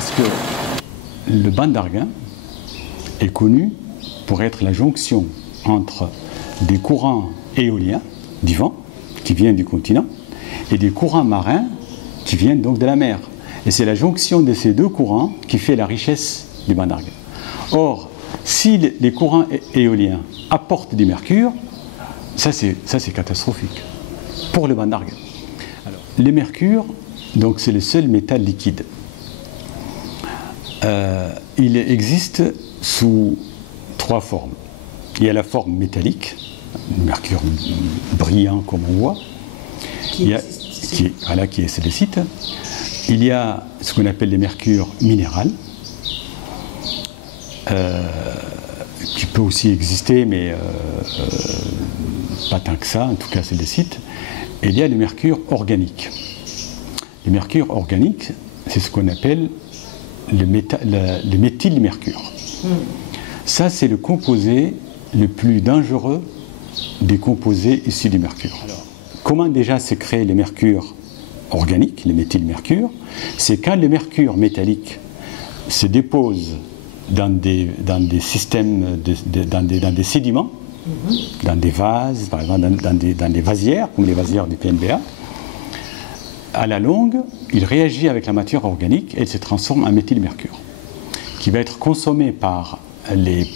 Parce que le banc d'Arguin est connu pour être la jonction entre des courants éoliens du vent qui viennent du continent et des courants marins qui viennent donc de la mer. Et c'est la jonction de ces deux courants qui fait la richesse du banc d'Arguin. Or, si les courants éoliens apportent du mercure, ça c'est catastrophique pour le banc d'Arguin. Le mercure, donc c'est le seul métal liquide. Il existe sous trois formes. Il y a la forme métallique, mercure brillant comme on voit, qui est silicique. Il y a ce qu'on appelle le mercure minéral, qui peut aussi exister, mais pas tant que ça, en tout cas silicique. Et il y a le mercure organique. Le mercure organique, c'est ce qu'on appelle le méthylmercure. Ça, c'est le composé le plus dangereux des composés issus du mercure. Alors, comment déjà se crée le mercure organique, le méthylmercure? C'est quand le mercure métallique se dépose dans des systèmes, dans des sédiments, dans des vases, par exemple dans des vasières, comme les vasières du PNBA. À la longue, il réagit avec la matière organique et il se transforme en méthylmercure, qui va être consommé par les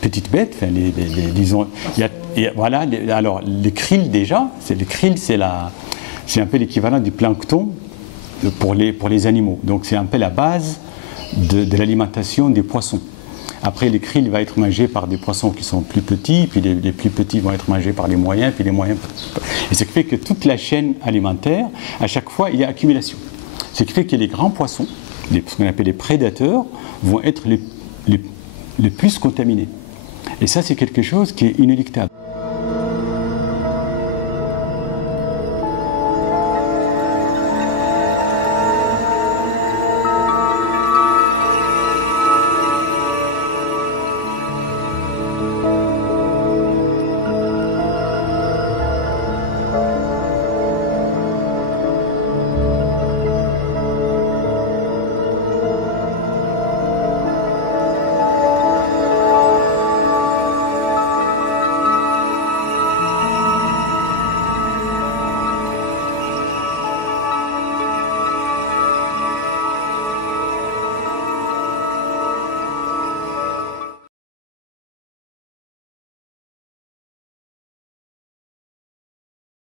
petites bêtes, enfin disons, voilà, alors les krills déjà, les krills c'est un peu l'équivalent du plancton pour les animaux, donc c'est un peu la base de l'alimentation des poissons. Après, les krills vont être mangés par des poissons qui sont plus petits, puis les plus petits vont être mangés par les moyens, puis les moyens. Et ce qui fait que toute la chaîne alimentaire, à chaque fois, il y a accumulation. Ce qui fait que les grands poissons, ce qu'on appelle les prédateurs, vont être les plus contaminés. Et ça, c'est quelque chose qui est inéluctable.